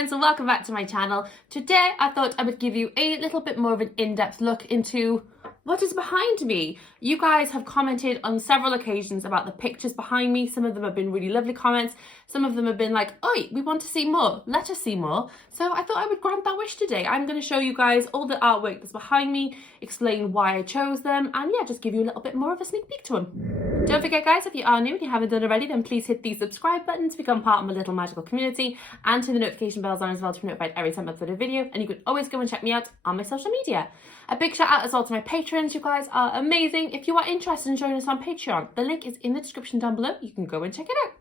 friends, and welcome back to my channel. Today I thought I would give you a little bit more of an in-depth look into what is behind me. You guys have commented on several occasions about the pictures behind me. Some of them have been really lovely comments. Some of them have been like, oi, we want to see more. Let us see more. So I thought I would grant that wish today. I'm going to show you guys all the artwork that's behind me, explain why I chose them, and yeah, just give you a little bit more of a sneak peek to them. Don't forget guys, if you are new and you haven't done already, then please hit the subscribe button to become part of my little magical community, and turn the notification bells on as well to be notified every time I upload a video. And you can always go and check me out on my social media. A big shout out as well to my patrons. You guys are amazing. If you are interested in joining us on Patreon, the link is in the description down below. You can go and check it out.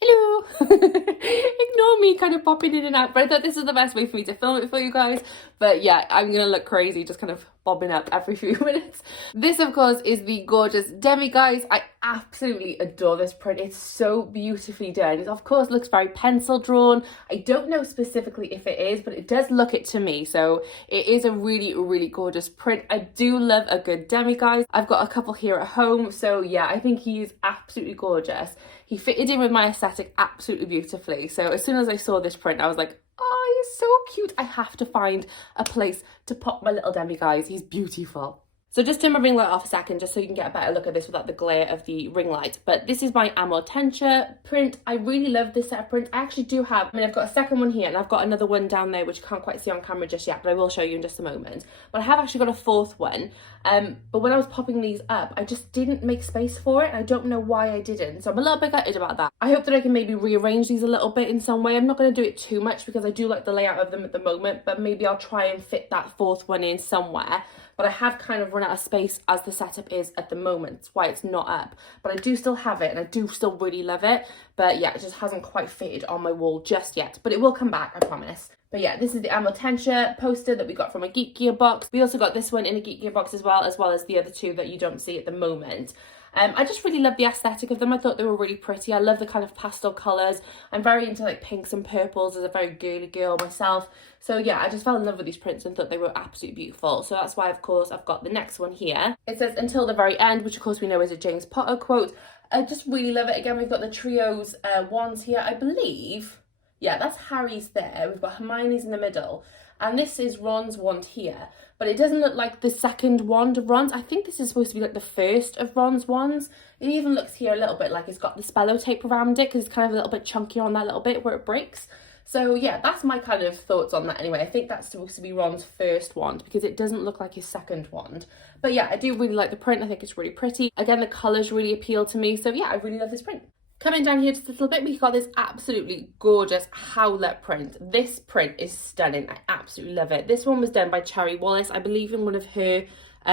Hello! Ignore me kind of popping in and out, but I thought this was the best way for me to film it for you guys. But yeah, I'm gonna look crazy just kind of bobbing up every few minutes. This of course is the gorgeous Demi, guys. I absolutely adore this print. It's so beautifully done. It of course looks very pencil drawn. I don't know specifically if it is, but it does look it to me. So it is a really gorgeous print. I do love a good Demi, guys. I've got a couple here at home, so yeah, I think he's absolutely gorgeous. He fitted in with my aesthetic absolutely beautifully. So as soon as I saw this print, I was like, oh, he's so cute. I have to find a place to pop my little Demi, guys. He's beautiful. So just turn my ring light off a second, just so you can get a better look at this without the glare of the ring light. But this is my Amortentia print. I really love this set of prints. I actually do have, I've got a second one here, and I've got another one down there, which you can't quite see on camera just yet, but I will show you in just a moment. But I have actually got a fourth one. But when I was popping these up, I just didn't make space for it. And I don't know why I didn't. So I'm a little bit gutted about that. I hope that I can maybe rearrange these a little bit in some way. I'm not going to do it too much because I do like the layout of them at the moment, but maybe I'll try and fit that fourth one in somewhere. But I have kind of run out of space as the setup is at the moment. That's why it's not up. But I do still have it, and I do still really love it. But yeah, it just hasn't quite fitted on my wall just yet. But it will come back, I promise. But yeah, this is the Amortentia poster that we got from a Geek Gear box. We also got this one in a Geek Gear box as well as the other two that you don't see at the moment. I just really love the aesthetic of them. I thought they were really pretty. I love the kind of pastel colours. I'm very into like pinks and purples as a very girly girl myself. So yeah, I just fell in love with these prints and thought they were absolutely beautiful. So that's why, of course, I've got the next one here. It says "Until the Very End," which of course we know is a James Potter quote. I just really love it. Again, we've got the trio's wands here, I believe. Yeah, that's Harry's there. We've got Hermione's in the middle. And this is Ron's wand here. But it doesn't look like the second wand of Ron's. I think this is supposed to be like the first of Ron's wands. It even looks here a little bit like it's got the spello tape around it, because it's kind of a little bit chunky on that little bit where it breaks. So yeah, that's my kind of thoughts on that anyway. I think that's supposed to be Ron's first wand because it doesn't look like his second wand. But yeah, I do really like the print. I think it's really pretty. Again, the colours really appeal to me. So yeah, I really love this print. Coming down here just a little bit, we've got this absolutely gorgeous Howler print. This print is stunning. I absolutely love it. This one was done by Cherry Wallace, I believe in one of her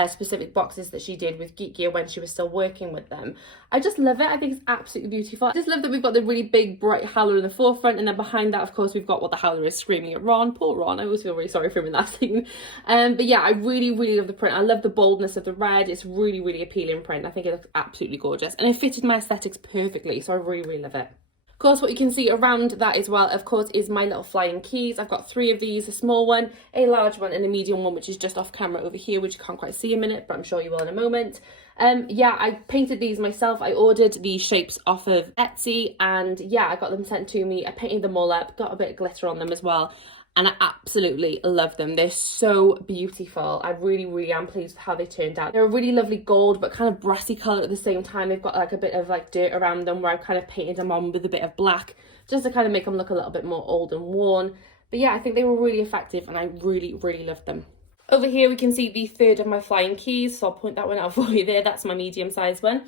specific boxes that she did with Geek Gear when she was still working with them. I just love it. I think it's absolutely beautiful. I just love that we've got the really big bright Howler in the forefront, and then behind that, of course, we've got what the Howler is screaming at Ron. Poor Ron. I always feel really sorry for him in that scene. But yeah, I really love the print. I love the boldness of the red. It's really appealing print. I think it looks absolutely gorgeous, and it fitted my aesthetics perfectly, so I really love it. Of course, what you can see around that as well, of course, is my little flying keys. I've got 3 of these, a small one, a large one, and a medium one, which is just off camera over here, which you can't quite see in a minute, but I'm sure you will in a moment. Yeah, I painted these myself. I ordered these shapes off of Etsy, and yeah, I got them sent to me. I painted them all up, got a bit of glitter on them as well. And I absolutely love them. They're so beautiful. I really am pleased with how they turned out. They're a really lovely gold, but kind of brassy colour at the same time. They've got like a bit of like dirt around them where I've kind of painted them on with a bit of black, just to kind of make them look a little bit more old and worn. But yeah, I think they were really effective, and I really loved them. Over here we can see the third of my flying keys, so I'll point that one out for you there. That's my medium sized one.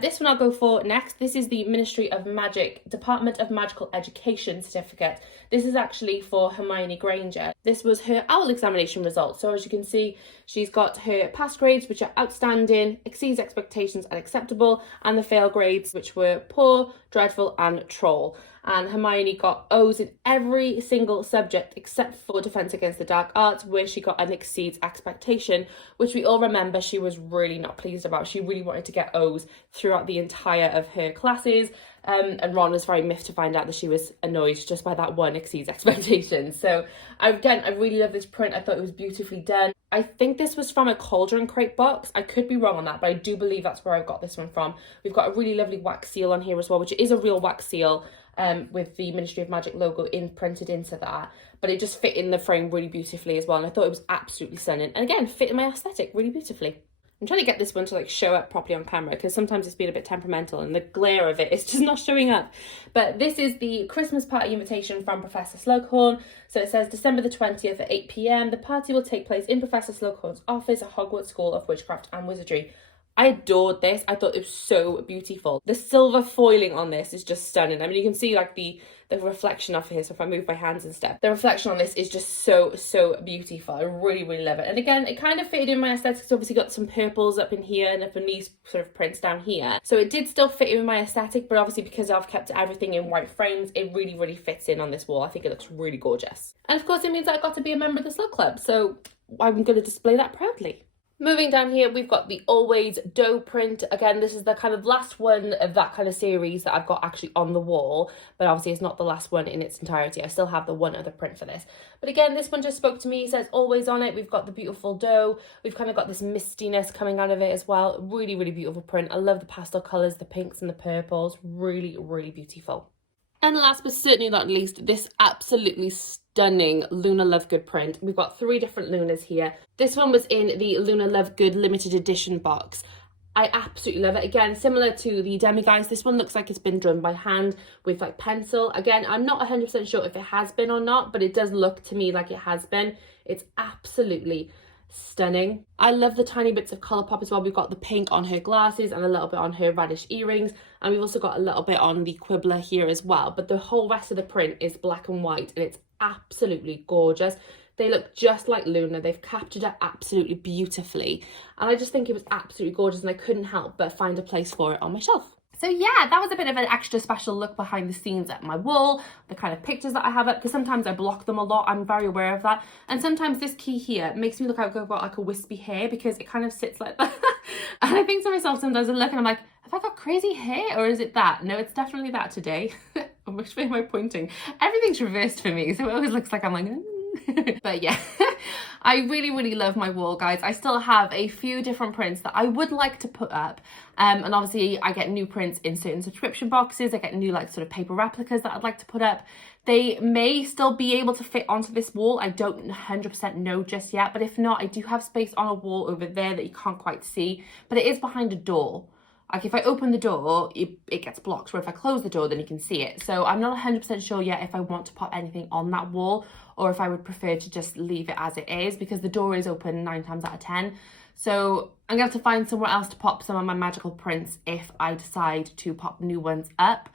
This one I'll go for next. This is the Ministry of Magic Department of Magical Education certificate. This is actually for Hermione Granger. This was her OWL examination results. So as you can see, she's got her pass grades, which are outstanding, exceeds expectations and acceptable, and the fail grades, which were poor, dreadful and troll. And Hermione got O's in every single subject except for Defence Against the Dark Arts, where she got an exceeds expectation, which we all remember she was really not pleased about. She really wanted to get O's throughout the entire of her classes. And Ron was very miffed to find out that she was annoyed just by that one exceeds expectations. So again, I really love this print. I thought it was beautifully done. I think this was from a Cauldron Crate box. I could be wrong on that, but I do believe that's where I got this one from. We've got a really lovely wax seal on here as well, which is a real wax seal with the Ministry of Magic logo printed into that. But it just fit in the frame really beautifully as well. And I thought it was absolutely stunning. And again, fit in my aesthetic really beautifully. I'm trying to get this one to like show up properly on camera because sometimes it's been a bit temperamental and the glare of it is just not showing up. But this is the Christmas party invitation from Professor Slughorn. So it says December the 20th at 8 p.m. The party will take place in Professor Slughorn's office at Hogwarts School of Witchcraft and Wizardry. I adored this. I thought it was so beautiful. The silver foiling on this is just stunning. I mean, you can see like the reflection off here. So if I move my hands and stuff, the reflection on this is just so beautiful. I really love it. And again, it kind of fitted in my aesthetic. It's obviously got some purples up in here and up in these sort of prints down here. So it did still fit in my aesthetic, but obviously because I've kept everything in white frames, it really fits in on this wall. I think it looks really gorgeous. And of course, it means that I got to be a member of the Slug Club. So I'm going to display that proudly. Moving down here, we've got the Always Dough print. Again, this is the kind of last one of that kind of series that I've got actually on the wall, but obviously it's not the last one in its entirety. I still have the one other print for this. But again, this one just spoke to me. It says Always on it. We've got the beautiful dough. We've kind of got this mistiness coming out of it as well. Really beautiful print. I love the pastel colours, the pinks and the purples. Really beautiful. And last but certainly not least, this absolutely stunning Luna Lovegood print. We've got 3 different Lunas here. This one was in the Luna Lovegood limited edition box. I absolutely love it. Again, similar to the Demiguise, this one looks like it's been done by hand with like pencil. Again, I'm not 100% sure if it has been or not, but it does look to me like it has been. It's absolutely stunning. I love the tiny bits of colour pop as well. We've got the pink on her glasses and a little bit on her radish earrings, and we've also got a little bit on the quibbler here as well, but the whole rest of the print is black and white and it's absolutely gorgeous. They look just like Luna. They've captured it absolutely beautifully, and I just think it was absolutely gorgeous, and I couldn't help but find a place for it on my shelf. So yeah, that was a bit of an extra special look behind the scenes at my wall, the kind of pictures that I have up, because sometimes I block them a lot. I'm very aware of that. And sometimes this key here makes me look like I've got like a wispy hair because it kind of sits like that. And I think to myself sometimes, I look and I'm like, have I got crazy hair or is it that? No, it's definitely that today. Which way am I pointing? Everything's reversed for me, so it always looks like I'm like, but yeah, I really love my wall, guys. I still have a few different prints that I would like to put up, and obviously I get new prints in certain subscription boxes. I get new like sort of paper replicas that I'd like to put up. They may still be able to fit onto this wall. I don't 100% know just yet, but if not, I do have space on a wall over there that you can't quite see, but it is behind a door. Like if I open the door, it gets blocked, where if I close the door, then you can see it. So I'm not 100% sure yet if I want to pop anything on that wall or if I would prefer to just leave it as it is, because the door is open 9 times out of 10. So I'm going to have to find somewhere else to pop some of my magical prints if I decide to pop new ones up.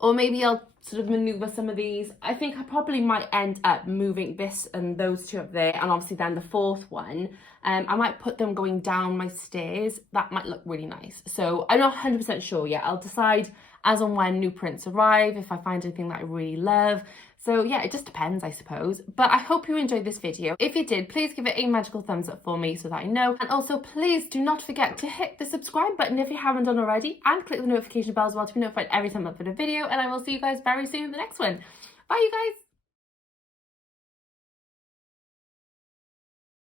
Or maybe I'll sort of maneuver some of these. I think I probably might end up moving this and those 2 up there, and obviously then the 4th one. I might put them going down my stairs. That might look really nice. So I'm not 100% sure yet. I'll decide as and when new prints arrive, if I find anything that I really love. So yeah, it just depends, I suppose. But I hope you enjoyed this video. If you did, please give it a magical thumbs up for me so that I know. And also, please do not forget to hit the subscribe button if you haven't done already, and click the notification bell as well to be notified every time I upload a video. And I will see you guys very soon in the next one. Bye, you guys.